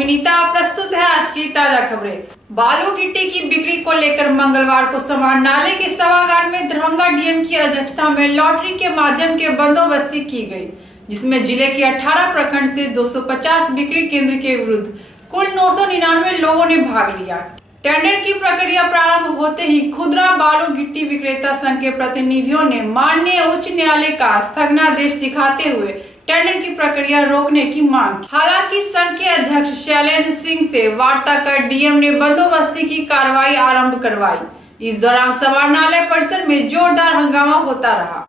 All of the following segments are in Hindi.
विनीता प्रस्तुत है आज की ताजा खबरें। बालू गिट्टी की बिक्री को लेकर मंगलवार को समार नाले के सभागार में दरभंगा डीएम की अध्यक्षता में लॉटरी के माध्यम के बंदोबस्ती की गई, जिसमें जिले के 18 प्रखंड से 250 बिक्री केंद्र के विरुद्ध कुल 999 लोगों ने भाग लिया। टेंडर की प्रक्रिया प्रारंभ होते ही खुदरा बालू गिट्टी विक्रेता संघ के प्रतिनिधियों ने माननीय उच्च न्यायालय का स्थगनादेश दिखाते हुए टेंडर की प्रक्रिया रोकने की मांग की। हालांकि संघ के अध्यक्ष शैलेंद्र सिंह से वार्ता कर डीएम ने बंदोबस्ती की कार्रवाई आरंभ करवाई। इस दौरान समाहरणालय परिसर में जोरदार हंगामा होता रहा।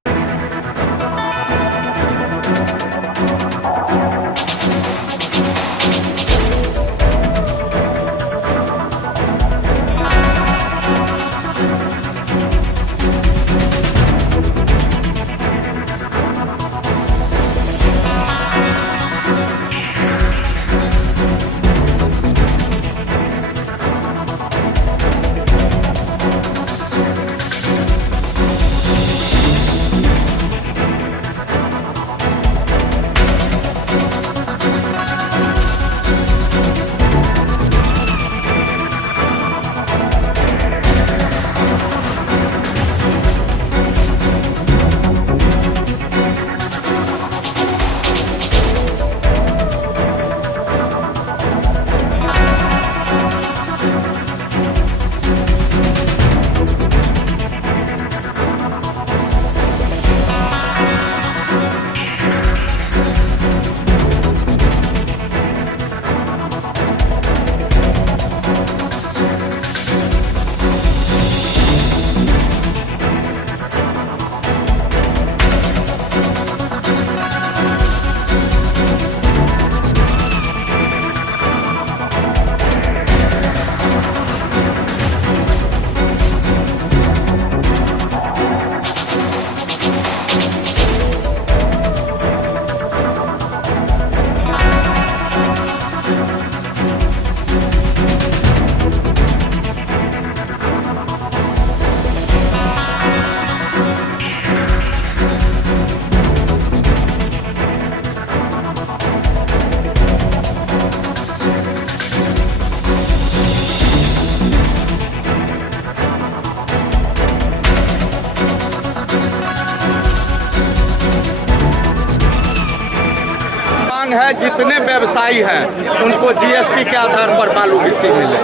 है जितने व्यवसायी हैं उनको जीएसटी के आधार पर बालू गिट्टी मिले।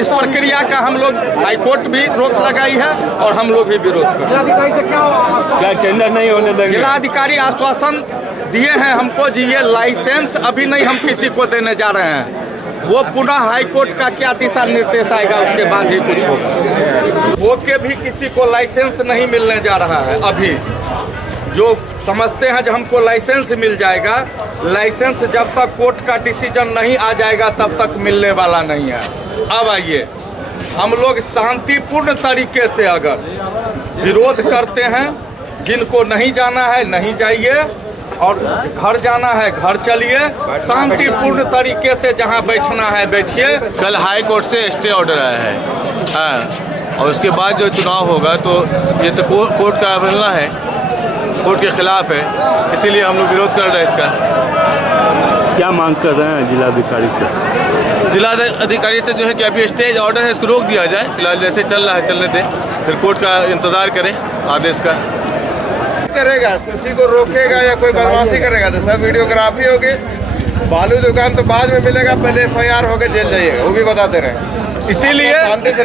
इस प्रक्रिया का हम लोग हाईकोर्ट भी रोक लगाई है और हम लोग भी विरोध कर रहे हैं। क्या टेंडर नहीं होने देंगे? जिलाधिकारी आश्वासन दिए हैं हमको जी, ये लाइसेंस अभी नहीं हम किसी को देने जा रहे हैं। वो पुनः हाईकोर्ट का क्या दिशा निर्देश आएगा उसके बाद ही कुछ होगा। वो के भी किसी को लाइसेंस नहीं मिलने जा रहा है। अभी जो समझते हैं जब हमको लाइसेंस मिल जाएगा, लाइसेंस जब तक कोर्ट का डिसीजन नहीं आ जाएगा तब तक मिलने वाला नहीं है। अब आइए, हम लोग शांतिपूर्ण तरीके से अगर विरोध करते हैं, जिनको नहीं जाना है नहीं जाइए और घर जाना है घर चलिए, शांतिपूर्ण तरीके से जहां बैठना है बैठिए। कल हाई कोर्ट से स्टे ऑर्डर आया है, हाँ, और उसके बाद जो चुनाव होगा तो ये तो कोर्ट का अवहेलना है, कोर्ट के खिलाफ है, इसीलिए हम लोग विरोध कर रहे हैं इसका। क्या मांग कर रहे हैं जिलाधिकारी से? जिलाधिकारी से जो है कि अभी स्टेज ऑर्डर है, इसको रोक दिया जाए, फिलहाल जैसे चल रहा है चलने दें, फिर कोर्ट का इंतज़ार करें आदेश का। करेगा किसी को रोकेगा या कोई बदमाशी करेगा तो सब वीडियोग्राफी होगी। बालू दुकान तो बाद में मिलेगा, पहले FIR होकर जेल जाइएगा, वो भी बताते रहे। इसीलिए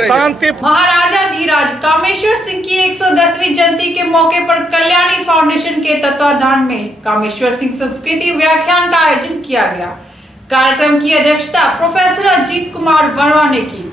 शांति। महाराजा धीराज कामेश्वर सिंह की 110वीं जयंती के मौके पर कल्याणी फाउंडेशन के तत्वाधान में कामेश्वर सिंह संस्कृति व्याख्यान का आयोजन किया गया। कार्यक्रम की अध्यक्षता प्रोफेसर अजीत कुमार वर्मा ने की।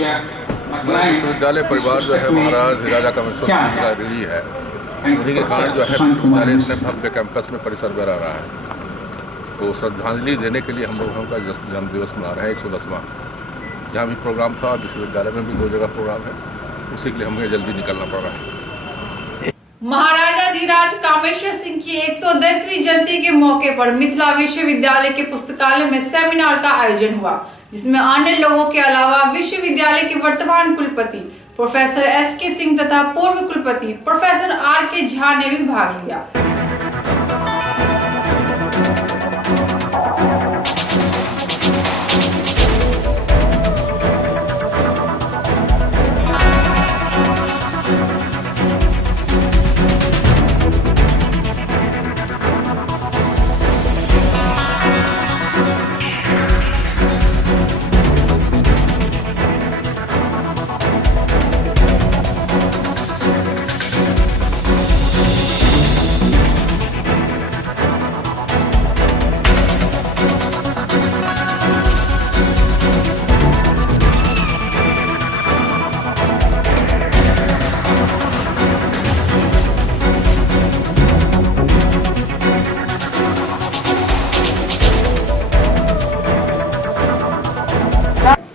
विश्वविद्यालय परिवार जो है महाराज राजा कामेश्वर सिंह का रही है, उन्हीं के कारण जो है विश्वविद्यालय इतने भव्य कैंपस में परिसर में रह रहा है। तो श्रद्धांजलि देने के लिए हम लोग उनका जन्म दिवस मना रहे हैं 110वां। जहाँ भी प्रोग्राम था, विश्वविद्यालय में भी 2 जगह प्रोग्राम है, उसी के लिए हमें जल्दी निकलना पड़ रहा है। महाराजाधिराज कामेश्वर सिंह की 110वीं जयंती के मौके पर मिथिला विश्वविद्यालय के पुस्तकालय में सेमिनार का आयोजन हुआ, जिसमें अन्य लोगों के अलावा विश्वविद्यालय के वर्तमान कुलपति प्रोफेसर SK सिंह तथा पूर्व कुलपति प्रोफेसर RK झा ने भी भाग लिया।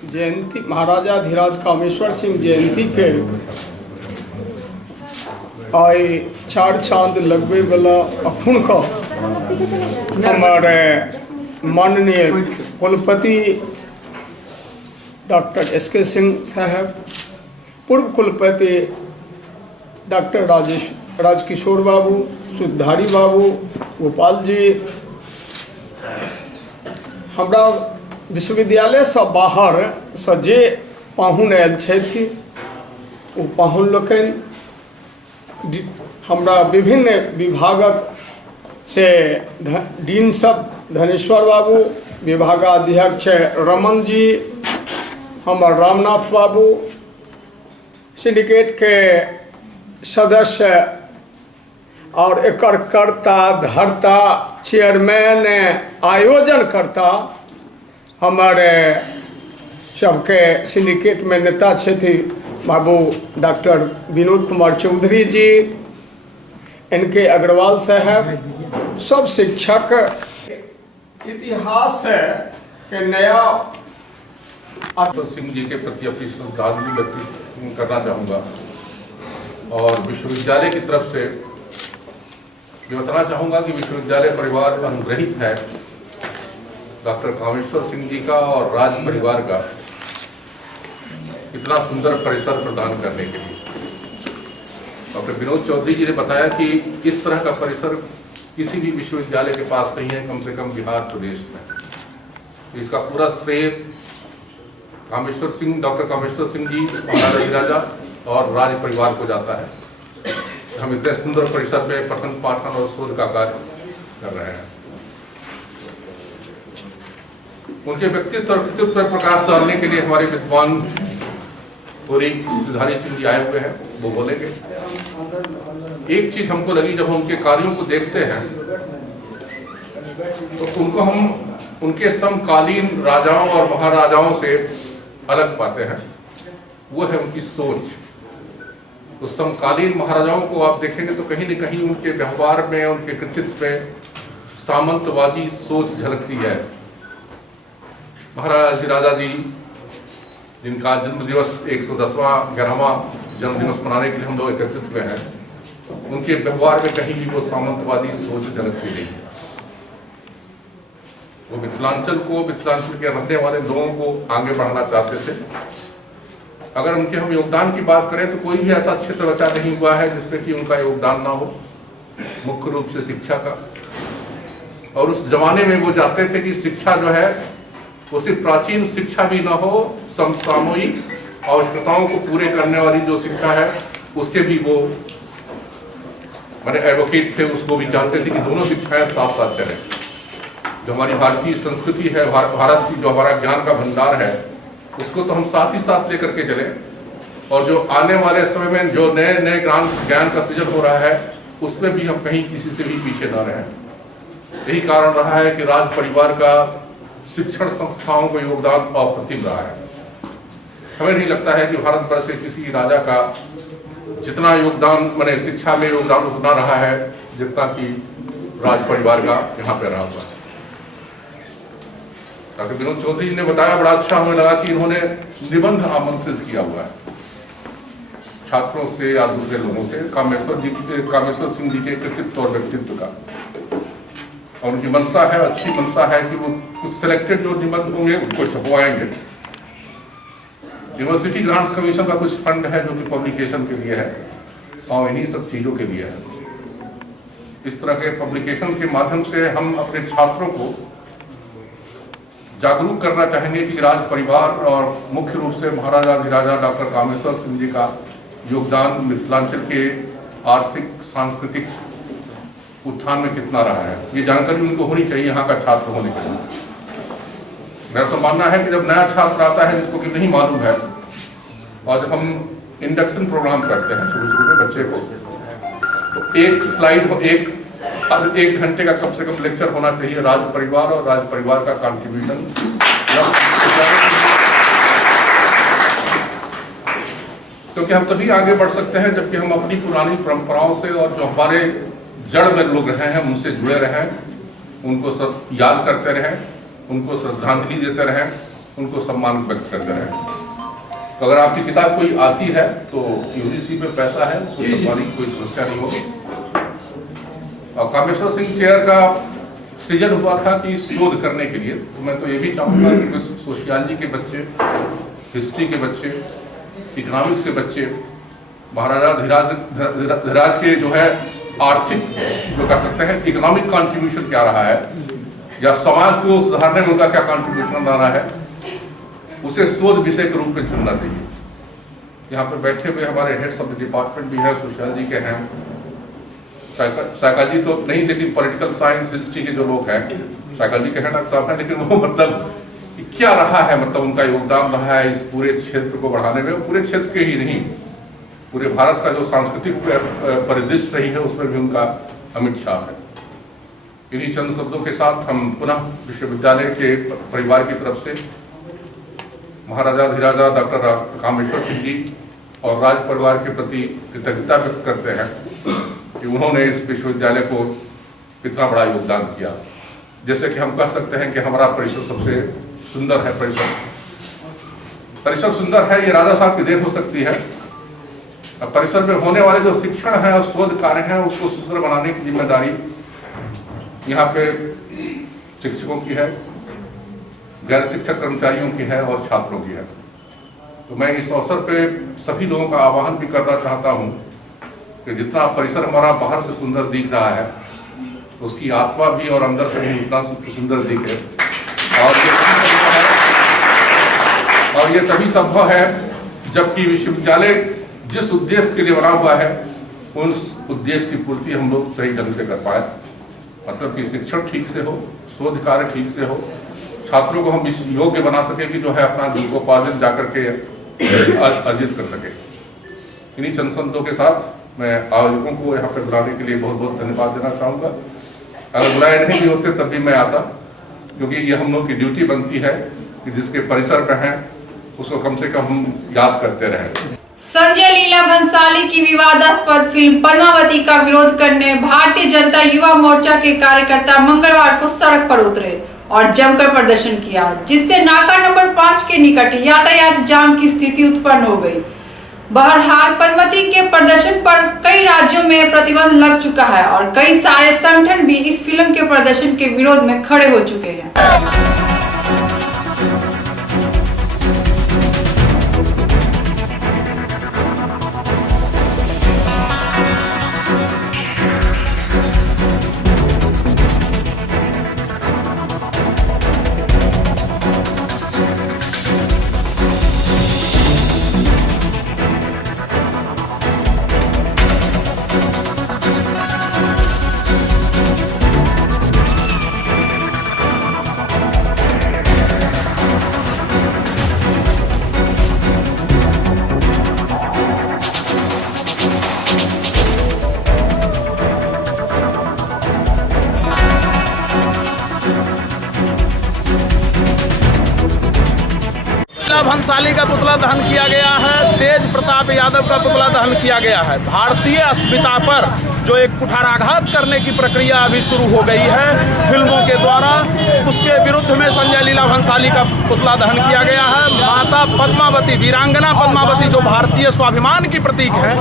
जयंती महाराजाधिराज कामेश्वर सिंह जयंती के आए 4 चांद लगवे वाला अखुन का हमारे माननीय कुलपति डॉक्टर SK सिंह साहब, पूर्व कुलपति डॉक्टर राजकिशोर बाबू, सुधारी बाबू, गोपाल जी, हमरा विश्वविद्यालय से बाहर से जे पाहुन आयल छथि ओ पाहुन लोकनि हमरा विभिन्न विभागक से डीन सब धनेश्वर बाबू, विभागाध्यक्ष रमन जी, हमर रामनाथ बाबू, सिंडिकेट के सदस्य और एकर कर्ता धर्ता, चेयरमैन, आयोजनकर्ता, हमारे सबके सिंडिकेट में नेता क्षेत्र बाबू डॉक्टर विनोद कुमार चौधरी जी, NK अग्रवाल साहब, सब शिक्षक, इतिहास के नया सिंह जी के प्रति अपनी श्रद्धांजलि व्यक्त करना चाहूँगा और विश्वविद्यालय की तरफ से ये बताना चाहूँगा कि विश्वविद्यालय परिवार अनुग्रहित है डॉक्टर कामेश्वर सिंह जी का और राज परिवार का इतना सुंदर परिसर प्रदान करने के लिए। डॉक्टर विनोद चौधरी जी ने बताया कि इस तरह का परिसर किसी भी विश्वविद्यालय के पास नहीं है, कम से कम बिहार प्रदेश में। इसका पूरा श्रेय डॉक्टर कामेश्वर सिंह जी, महाराजा और राज परिवार को जाता है। हम इतने सुंदर परिसर में पठन पाठन और शोध का कार्य कर रहे हैं। उनके व्यक्तित्व और कृतित्व पर प्रकाश डालने के लिए हमारे विद्वान सुधारी सिंह जी आए हुए हैं, वो बोलेंगे। एक चीज हमको लगी, जब हम उनके कार्यों को देखते हैं तो उनको हम उनके समकालीन राजाओं और महाराजाओं से अलग पाते हैं। वो है उनकी सोच। उस समकालीन महाराजाओं को आप देखेंगे तो कहीं न कहीं उनके व्यवहार में, उनके कृतित्व में सामंतवादी सोच झलकती है। महाराज राजा जी, जिनका जन्म दिवस 110वां 11वां जन्म दिवस मनाने के लिए हम लोग एकत्रित हुए हैं, उनके व्यवहार में कहीं भी वो सामंतवादी सोच झलकती नहीं। वो मिथिलांचल के रहने वाले लोगों को आगे बढ़ाना चाहते थे। अगर उनके हम योगदान की बात करें तो कोई भी ऐसा क्षेत्र बचा नहीं हुआ है जिसमें कि उनका योगदान ना हो, मुख्य रूप से शिक्षा का। और उस जमाने में वो चाहते थे कि शिक्षा जो है वो सिर्फ प्राचीन शिक्षा भी ना हो, समसामयिक आवश्यकताओं को पूरे करने वाली जो शिक्षा है उसके भी वो एडवोकेट थे। उसको भी चाहते थे कि दोनों शिक्षाएं साथ साथ चलें। जो हमारी भारतीय संस्कृति है, भारत की जो हमारा ज्ञान का भंडार है, उसको तो हम साथ ही साथ लेकर के चले, और जो आने वाले समय में जो नए नए ज्ञान का सृजन हो रहा है उसमें भी हम कहीं किसी से भी पीछे न रहें। यही कारण रहा है कि राज परिवार का शिक्षण संस्थाओं को योगदान अप्रतिम रहा है। हमें नहीं लगता है कि भारतवर्ष के किसी राजा का जितना योगदान मैंने शिक्षा में योगदान उतना रहा है जितना कि राज परिवार का यहाँ पे रहा हुआ है। डॉक्टर विनोद चौधरी जी ने बताया, बड़ा अच्छा हमें लगा कि इन्होंने निबंध आमंत्रित किया हुआ है छात्रों से या दूसरे लोगों से कामेश्वर सिंह जी के कृतित्व और व्यक्तित्व का। और उनकी मंशा है, अच्छी मंशा है कि वो कुछ सिलेक्टेड जो निबंध होंगे उनको छपवाएंगे। यूनिवर्सिटी ग्रांट्स कमीशन का कुछ फंड है जो कि पब्लिकेशन के लिए है और इन्हीं सब चीज़ों के लिए है। इस तरह के पब्लिकेशन के माध्यम से हम अपने छात्रों को जागरूक करना चाहेंगे कि राज परिवार और मुख्य रूप से महाराजाधिराजा डॉक्टर कामेश्वर सिंह जी का योगदान मिथिलांचल के आर्थिक सांस्कृतिक उत्थान में कितना रहा है। ये जानकारी उनको होनी चाहिए यहाँ का छात्र होने के लिए। मेरा तो मानना है कि जब नया छात्र आता है जिसको कि नहीं मालूम है, और जब हम इंडक्शन प्रोग्राम करते हैं शुरू में बच्चे को, तो एक स्लाइड हो, एक घंटे का कम से कम लेक्चर होना चाहिए राज परिवार और राज परिवार का कंट्रीब्यूशन। क्योंकि हम तभी आगे बढ़ सकते हैं जबकि हम अपनी पुरानी परंपराओं से और जो हमारे जड़ में लोग रहे हैं उनसे जुड़े रहें, उनको सब याद करते रहें, उनको श्रद्धांजलि देते रहें, उनको सम्मान व्यक्त करते रहें। तो अगर आपकी किताब कोई आती है तो यूजीसी पे पैसा है, तो हमारी कोई समस्या नहीं होगी। और कामेश्वर सिंह चेयर का सृजन हुआ था कि शोध करने के लिए, तो मैं तो ये भी चाहूँगा कि सोशियोलॉजी के बच्चे, हिस्ट्री के बच्चे, इकोनॉमिक्स के बच्चे, महाराजा धीराज के जो है आर्थिक जो कह सकते हैं इकोनॉमिक कंट्रीब्यूशन क्या रहा है या समाज को सुधारने में उनका क्या कंट्रीब्यूशन रहा है, उसे शोध विषय के रूप में चुनना चाहिए। यहाँ पे बैठे हुए हमारे हेड्स ऑफ द डिपार्टमेंट भी हैं, सोशियोलॉजी के हैं, साइकोलॉजी तो नहीं लेकिन पॉलिटिकल साइंस हिस्ट्री के जो लोग हैं, साइकोलॉजी के हेड साहब हैं, लेकिन वो मतलब क्या रहा है, मतलब उनका योगदान रहा है इस पूरे क्षेत्र को बढ़ाने में, पूरे क्षेत्र के ही नहीं पूरे भारत का जो सांस्कृतिक परिदृश्य रही है उसमें भी उनका अमिट छाप है। इन्हीं चंद शब्दों के साथ हम पुनः विश्वविद्यालय के परिवार की तरफ से महाराजाधिराजा डॉक्टर कामेश्वर सिंह जी और राज परिवार के प्रति कृतज्ञता व्यक्त करते हैं कि उन्होंने इस विश्वविद्यालय को इतना बड़ा योगदान किया। जैसे कि हम कह सकते हैं कि हमारा परिसर सबसे सुंदर है। परिसर सुंदर है, ये राजा साहब की देन हो सकती है। अब परिसर में होने वाले जो शिक्षण है और शोध कार्य है उसको सुंदर बनाने की जिम्मेदारी यहाँ पे शिक्षकों की है, गैर शिक्षक कर्मचारियों की है और छात्रों की है। तो मैं इस अवसर पे सभी लोगों का आह्वान भी करना चाहता हूँ कि जितना परिसर हमारा बाहर से सुंदर दिख रहा है उसकी आत्मा भी और अंदर से भी उतना सुंदर दिखे। और ये तभी संभव है जबकि विश्वविद्यालय जिस उद्देश्य के लिए बना हुआ है उस उद्देश्य की पूर्ति हम लोग सही ढंग से कर पाए, मतलब कि शिक्षण ठीक से हो, शोध कार्य ठीक से हो, छात्रों को हम इस योग्य बना सके कि जो है अपना जीविकोपार्जन जाकर के अर्जित कर सके। इन्हीं चंद शब्दों के साथ मैं आयोजकों को यहाँ पे बुलाने के लिए बहुत बहुत धन्यवाद देना चाहूँगा। अगर बुलाए नहीं भी होते तब भी मैं आता, क्योंकि ये हम लोग की ड्यूटी बनती है कि जिसके परिसर पे हैं उसको कम से कम हम याद करते रहें। संजय लीला भंसाली की विवादास्पद फिल्म पद्मावती का विरोध करने भारतीय जनता युवा मोर्चा के कार्यकर्ता मंगलवार को सड़क पर उतरे और जमकर प्रदर्शन किया, जिससे नाका नंबर 5 के निकट यातायात जाम की स्थिति उत्पन्न हो गई। बहरहाल पद्मावती के प्रदर्शन पर कई राज्यों में प्रतिबंध लग चुका है और कई सारे संगठन भी इस फिल्म के प्रदर्शन के विरोध में खड़े हो चुके हैं। भंसाली का पुतला दहन किया गया है, तेज प्रताप यादव का पुतला दहन किया गया है। भारतीय अस्मिता पर जो एक कुठाराघात करने की प्रक्रिया अभी शुरू हो गई है फिल्मों के द्वारा, उसके विरुद्ध में संजय लीला भंसाली का पुतला दहन किया गया है। माता पद्मावती, वीरांगना पद्मावती जो भारतीय स्वाभिमान की प्रतीक है,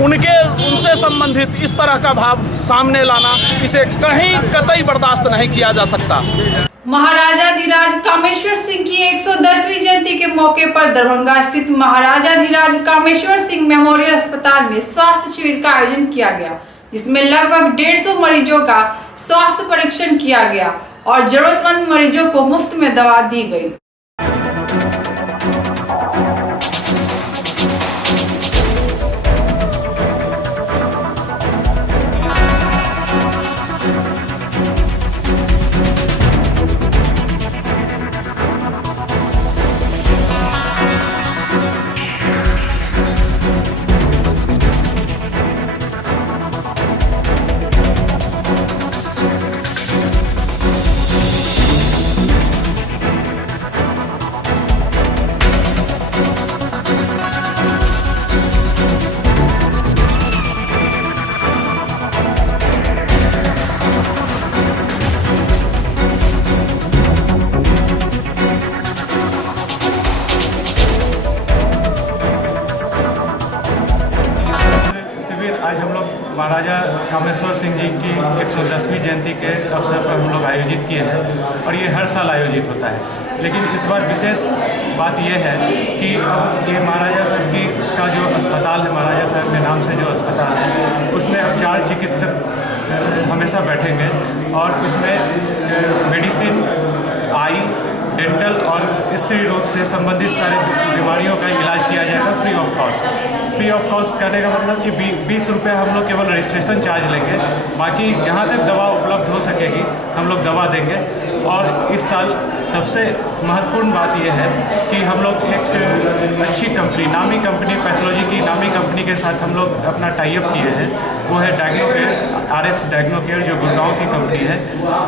उनसे संबंधित इस तरह का भाव सामने लाना, इसे कहीं कतई बर्दाश्त नहीं किया जा सकता। महाराजाधिराज कामेश्वर सिंह की 110वीं जयंती के मौके पर दरभंगा स्थित महाराजाधिराज कामेश्वर सिंह मेमोरियल अस्पताल में स्वास्थ्य शिविर का आयोजन किया गया, जिसमें लगभग 150 मरीजों का स्वास्थ्य परीक्षण किया गया और जरूरतमंद मरीजों को मुफ्त में दवा दी गई। आज हम लोग महाराजा कामेश्वर सिंह जी की 110वीं जयंती के अवसर पर हम लोग आयोजित किए हैं और ये हर साल आयोजित होता है। लेकिन इस बार विशेष बात यह है कि अब ये महाराजा साहब की का जो अस्पताल है, महाराजा साहब के नाम से जो अस्पताल है, उसमें अब 4 चिकित्सक हमेशा बैठेंगे और उसमें मेडिसिन, आई, डेंटल और स्त्री रोग से संबंधित सारे बीमारियों का इलाज किया जाएगा free of cost. Free of cost करने का मतलब कि 20 रुपये हम लोग केवल रजिस्ट्रेशन चार्ज लेंगे, बाकी जहाँ तक दवा उपलब्ध हो सकेगी हम लोग दवा देंगे। और इस साल सबसे महत्वपूर्ण बात यह है कि हम लोग एक अच्छी कंपनी, नामी कंपनी, पैथोलॉजी की नामी कंपनी के साथ हम लोग अपना टाई अप किए हैं। वो है डायग्नोकेयर, RX डायग्नोकेयर, जो गुड़गांव की कंपनी है।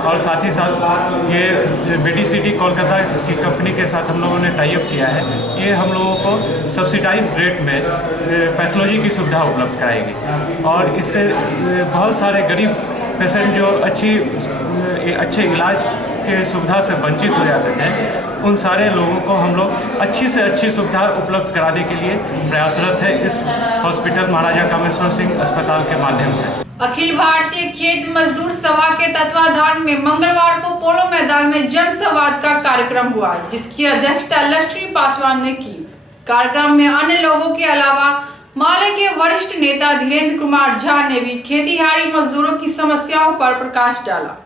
और साथ ही साथ ये मेडिसिटी कोलकाता की कंपनी के साथ हम लोगों ने टाई अप किया है। ये हम लोगों को सब्सिडाइज्ड रेट में पैथोलॉजी की सुविधा उपलब्ध कराएगी और इससे बहुत सारे गरीब पेशेंट जो अच्छे इलाज के सुविधा से वंचित हो जाते थे, उन सारे लोगों को हम लोग अच्छी से अच्छी सुविधा उपलब्ध कराने के लिए प्रयासरत है इस हॉस्पिटल महाराजा कामेश्वर सिंह अस्पताल के माध्यम से। अखिल भारतीय खेत मजदूर सभा के तत्वाधान में मंगलवार को पोलो मैदान में जन संवाद का कार्यक्रम हुआ, जिसकी अध्यक्षता लक्ष्मी पासवान ने की। कार्यक्रम में अन्य लोगों के अलावा माले के वरिष्ठ नेता धीरेन्द्र कुमार झा ने भी खेतीहारी मजदूरों की समस्याओं पर प्रकाश डाला।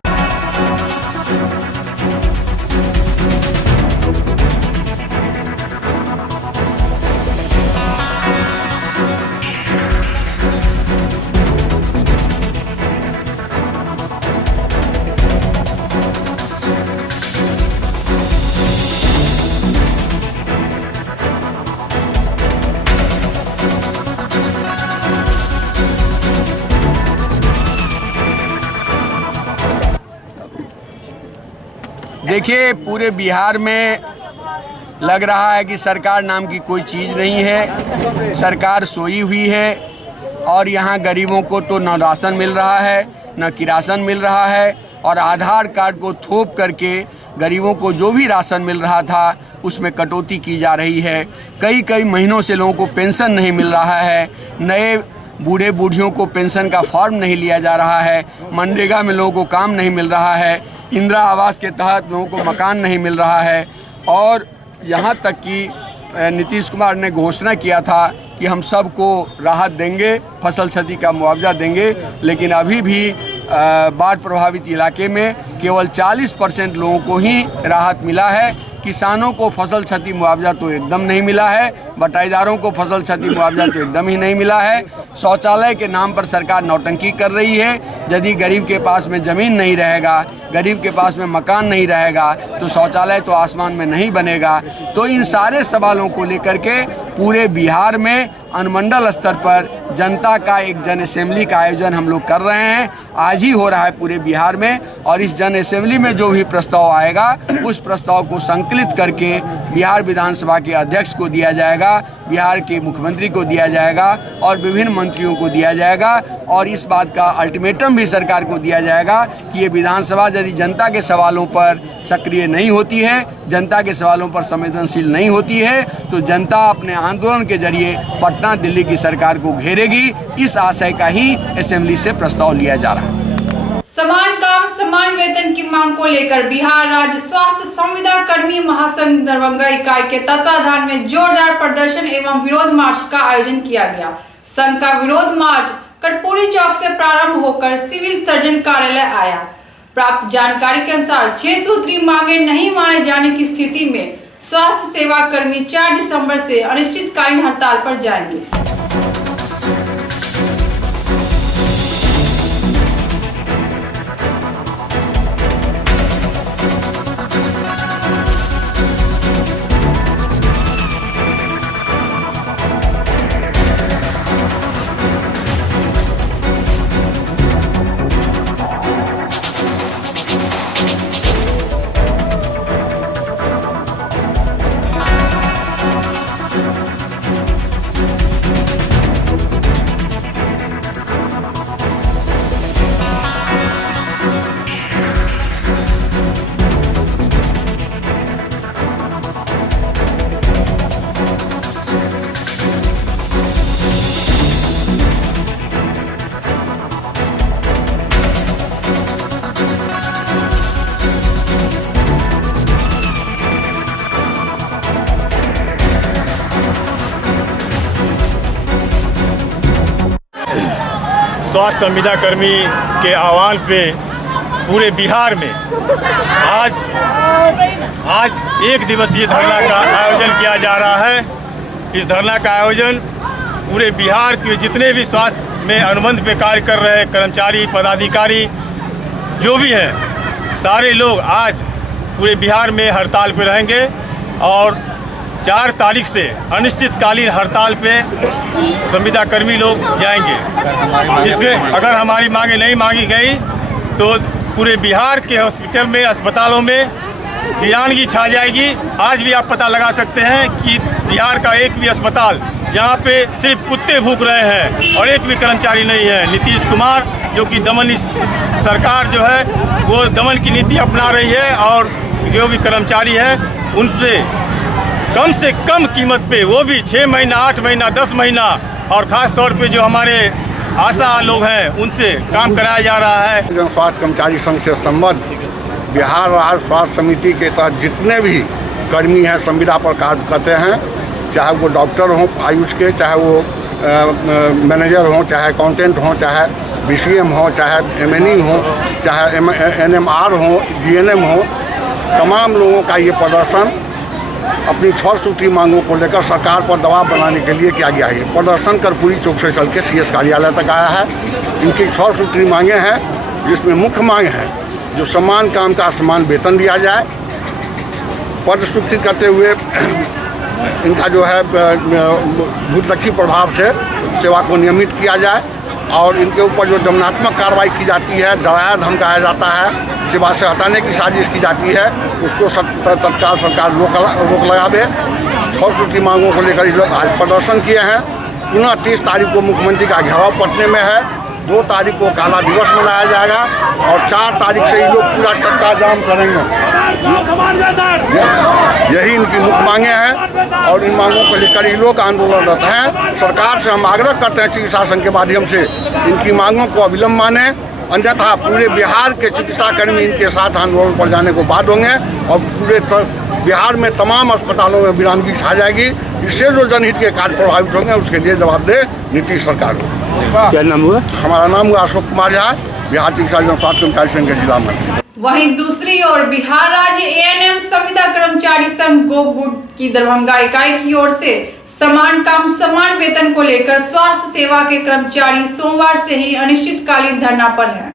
देखिए, पूरे बिहार में लग रहा है कि सरकार नाम की कोई चीज़ नहीं है। सरकार सोई हुई है और यहाँ गरीबों को तो न राशन मिल रहा है, न किरासन मिल रहा है और आधार कार्ड को थोप करके गरीबों को जो भी राशन मिल रहा था उसमें कटौती की जा रही है। कई महीनों से लोगों को पेंशन नहीं मिल रहा है, नए बूढ़े बूढ़ियों को पेंशन का फॉर्म नहीं लिया जा रहा है, मनरेगा में लोगों को काम नहीं मिल रहा है, इंदिरा आवास के तहत लोगों को मकान नहीं मिल रहा है और यहाँ तक कि नीतीश कुमार ने घोषणा किया था कि हम सबको राहत देंगे, फसल क्षति का मुआवजा देंगे, लेकिन अभी भी बाढ़ प्रभावित इलाके में केवल 40% लोगों को ही राहत मिला है। किसानों को फसल क्षति मुआवजा तो एकदम नहीं मिला है, बटाईदारों को फसल क्षति मुआवजा तो एकदम ही नहीं मिला है। शौचालय के नाम पर सरकार नौटंकी कर रही है। यदि गरीब के पास में ज़मीन नहीं रहेगा, गरीब के पास में मकान नहीं रहेगा तो शौचालय तो आसमान में नहीं बनेगा। तो इन सारे सवालों को लेकर के पूरे बिहार में अनुमंडल स्तर पर जनता का एक जन असेंबली का आयोजन हम लोग कर रहे हैं। आज ही हो रहा है पूरे बिहार में और इस जन जन असेंबली में जो भी प्रस्ताव आएगा उस प्रस्ताव को संकलित करके बिहार विधानसभा के अध्यक्ष को दिया जाएगा, बिहार के मुख्यमंत्री को दिया जाएगा और विभिन्न मंत्रियों को दिया जाएगा। और इस बात का अल्टीमेटम भी सरकार को दिया जाएगा कि ये विधानसभा यदि जनता के सवालों पर सक्रिय नहीं होती है, जनता के सवालों पर संवेदनशील नहीं होती है, तो जनता अपने आंदोलन के जरिए पटना दिल्ली की सरकार को घेरेगी। इस आशय का ही असेंबली से प्रस्ताव लिया जा रहा है। समान काम समान वेतन की मांग को लेकर बिहार राज्य स्वास्थ्य संविदा कर्मी महासंघ दरभंगा इकाई के तत्वाधान में जोरदार प्रदर्शन एवं विरोध मार्च का आयोजन किया गया। संघ का विरोध मार्च कटपुरी चौक से प्रारंभ होकर सिविल सर्जन कार्यालय आया। प्राप्त जानकारी के अनुसार 6 सूत्री मांगे नहीं माने जाने की स्थिति में स्वास्थ्य सेवा कर्मी 4 दिसंबर से अनिश्चितकालीन हड़ताल पर जाएंगे। स्वास्थ्य संविदा कर्मी के आह्वान पे पूरे बिहार में आज 1 दिवसीय धरना का आयोजन किया जा रहा है। इस धरना का आयोजन पूरे बिहार के जितने भी स्वास्थ्य में अनुबंध पे कार्य कर रहे कर्मचारी पदाधिकारी जो भी हैं, सारे लोग आज पूरे बिहार में हड़ताल पे रहेंगे और 4 तारीख से अनिश्चितकालीन हड़ताल पे संविदा कर्मी लोग जाएंगे, जिसमें अगर हमारी मांगे नहीं मांगी गई तो पूरे बिहार के हॉस्पिटल में अस्पतालों में वीरानगी छा जाएगी। आज भी आप पता लगा सकते हैं कि बिहार का एक भी अस्पताल जहां पे सिर्फ कुत्ते भूख रहे हैं और एक भी कर्मचारी नहीं है। नीतीश कुमार जो कि दमन सरकार जो है वो दमन की नीति अपना रही है और जो भी कर्मचारी है उन पे कम से कम कीमत पे, वो भी 6 महीना 8 महीना 10 महीना और ख़ास तौर पे जो हमारे आशा लोग हैं उनसे काम कराया जा रहा है। जन स्वास्थ्य कर्मचारी संघ से संबद्ध बिहार राज्य स्वास्थ्य समिति के तहत जितने भी कर्मी हैं संविदा पर कार्य करते हैं, चाहे वो डॉक्टर हों आयुष के, चाहे वो मैनेजर हों, चाहे अकाउंटेंट हों, चाहे BCM हो, चाहे MNE हो, चाहे NMR हो, GNM हो, तमाम लोगों का ये प्रदर्शन अपनी 6 सूत्री मांगों को लेकर सरकार पर दबाव बनाने के लिए किया गया है। प्रदर्शन कर्पूरी चौक से चल के CS कार्यालय तक आया है। इनकी 6 सूत्री मांगे हैं, जिसमें मुख्य मांग है जो समान काम का समान वेतन दिया जाए, पद स्वीकृत करते हुए इनका जो है भूतलक्षी प्रभाव से सेवा को नियमित किया जाए और इनके ऊपर जो दमनात्मक कार्रवाई की जाती है, डराया धमकाया जाता है, सेवा से हटाने की साजिश की जाती है, उसको तत्काल सरकार रोक लगावे। 6 सूत्री मांगों को लेकर लोग आज प्रदर्शन किए हैं। पुनः 30 तारीख को मुख्यमंत्री का घेराव पटने में है, 2 तारीख को काला दिवस मनाया जाएगा और 4 तारीख से ये लोग पूरा चक्का जाम करेंगे। यही इनकी मुख्य मांगे हैं और इन मांगों को लेकर ये लोग आंदोलनरत हैं। सरकार से हम आग्रह करते हैं चिकित्सा संघ के माध्यम से इनकी मांगों को अविलंब माने, अन्यथा पूरे बिहार के चिकित्सा कर्मी इनके साथ आंदोलन पर जाने को बाध्य होंगे और पूरे बिहार में तमाम अस्पतालों में वीरानगी छा जाएगी। इससे जो जनहित के कार्य प्रभावित होंगे उसके लिए जवाबदेह नीतीश सरकार होगी। क्या नाम हुआ? हमारा नाम हुआ अशोक कुमार झा, बिहार चिकित्सा जन स्वास्थ्य कर्मचारी संघ के जिला मंत्री। वहीं दूसरी ओर बिहार राज्य ANM संविदा कर्मचारी संघ गोगुट की दरभंगा इकाई की ओर से समान काम समान वेतन को लेकर स्वास्थ्य सेवा के कर्मचारी सोमवार से ही अनिश्चितकालीन धरना पर हैं।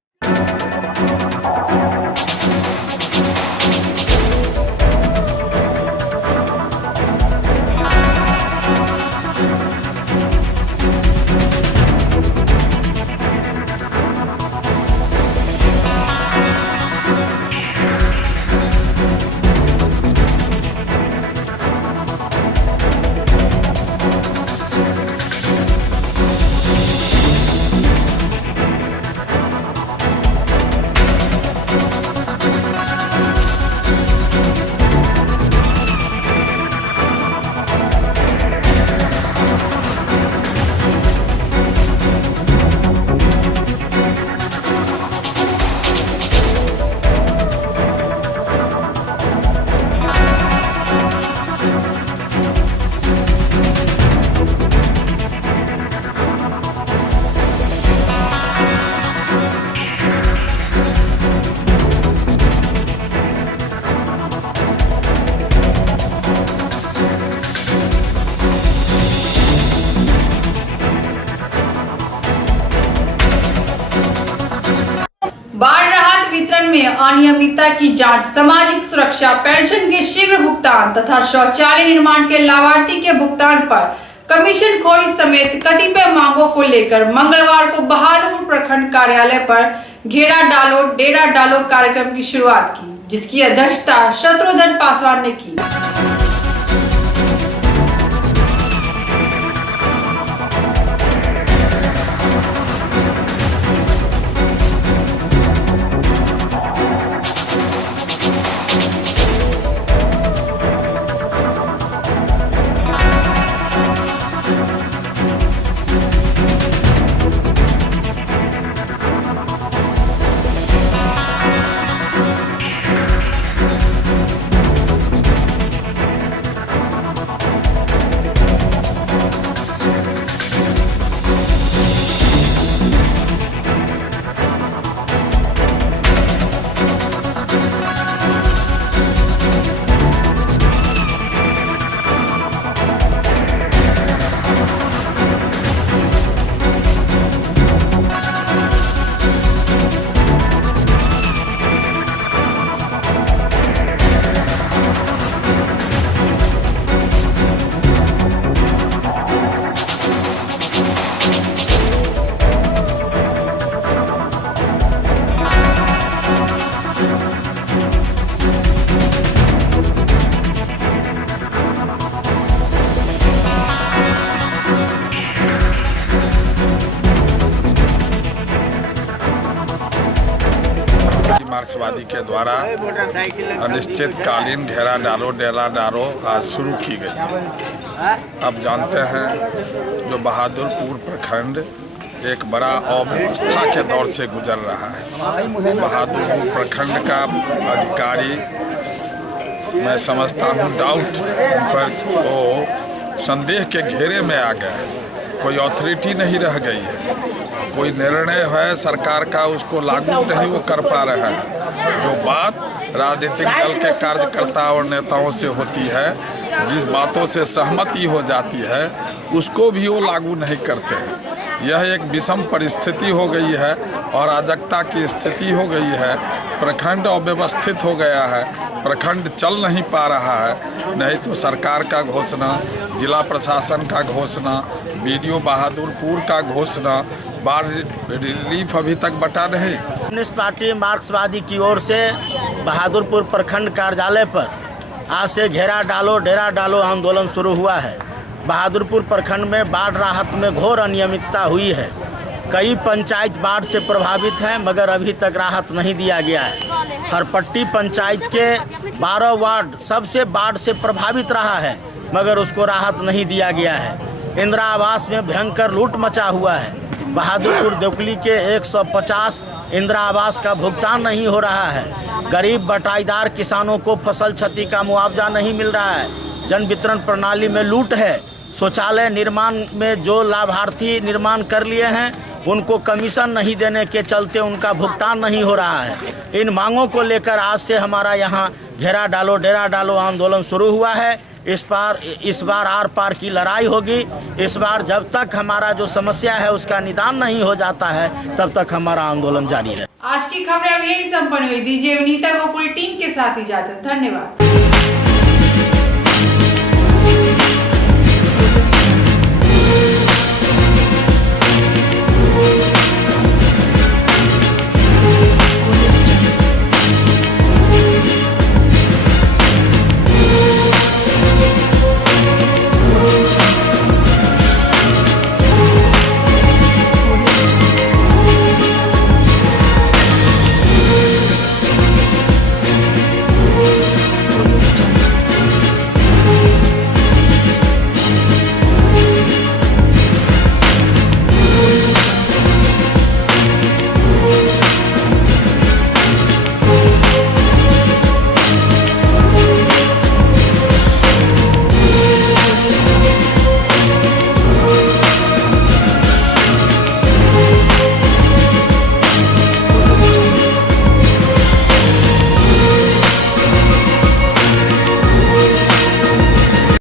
अनियमितता की जांच, सामाजिक सुरक्षा, पेंशन के शीघ्र भुगतान तथा शौचालय निर्माण के लाभार्थी के भुगतान पर कमीशन खोरी समेत कतिपय मांगों को लेकर मंगलवार को बहादुरपुर प्रखंड कार्यालय पर घेरा डालो डेरा डालो कार्यक्रम की शुरुआत की, जिसकी अध्यक्षता शत्रुघ्न पासवान ने की। मार्क्सवादी के द्वारा अनिश्चितकालीन घेरा डालो डेरा डालो आज शुरू की गई है। अब जानते हैं जो बहादुरपुर प्रखंड एक बड़ा अव्यवस्था के दौर से गुजर रहा है। बहादुरपुर प्रखंड का अधिकारी मैं समझता हूँ डाउट पर वो संदेह के घेरे में आ गए, कोई अथॉरिटी नहीं रह गई है, कोई निर्णय है सरकार का उसको लागू नहीं वो कर पा रहे हैं। जो बात राजनीतिक दल के कार्यकर्ता और नेताओं से होती है, जिस बातों से सहमति हो जाती है, उसको भी वो लागू नहीं करते हैं। यह एक विषम परिस्थिति हो गई है और अराजकता की स्थिति हो गई है। प्रखंड अव्यवस्थित हो गया है, प्रखंड चल नहीं पा रहा है। नहीं तो सरकार का घोषणा, जिला प्रशासन का घोषणा, बीडीओ बहादुरपुर का घोषणा, बाढ़ रिलीफ अभी तक बटा नहीं। कम्युनिस्ट पार्टी मार्क्सवादी की ओर से बहादुरपुर प्रखंड कार्यालय पर आज से घेरा डालो डेरा डालो आंदोलन शुरू हुआ है। बहादुरपुर प्रखंड में बाढ़ राहत में घोर अनियमितता हुई है। कई पंचायत बाढ़ से प्रभावित हैं, मगर अभी तक राहत नहीं दिया गया है। हरपट्टी पंचायत के 12 वार्ड सबसे बाढ़ से प्रभावित रहा है, मगर उसको राहत नहीं दिया गया है। इंदिरा आवास में भयंकर लूट मचा हुआ है। बहादुरपुर देवकली के 150 इंदिरा आवास का भुगतान नहीं हो रहा है। गरीब बटाईदार किसानों को फसल क्षति का मुआवजा नहीं मिल रहा है। जन वितरण प्रणाली में लूट है। शौचालय निर्माण में जो लाभार्थी निर्माण कर लिए हैं, उनको कमीशन नहीं देने के चलते उनका भुगतान नहीं हो रहा है। इन मांगों को लेकर आज से हमारा यहाँ घेरा डालो डेरा डालो आंदोलन शुरू हुआ है। इस बार आर पार की लड़ाई होगी। इस बार जब तक हमारा जो समस्या है उसका निदान नहीं हो जाता है, तब तक हमारा आंदोलन जारी है। आज की खबरें अब यही संपन्न हुई। दीजिए विनीता को पूरी टीम के साथ इजाजत। धन्यवाद।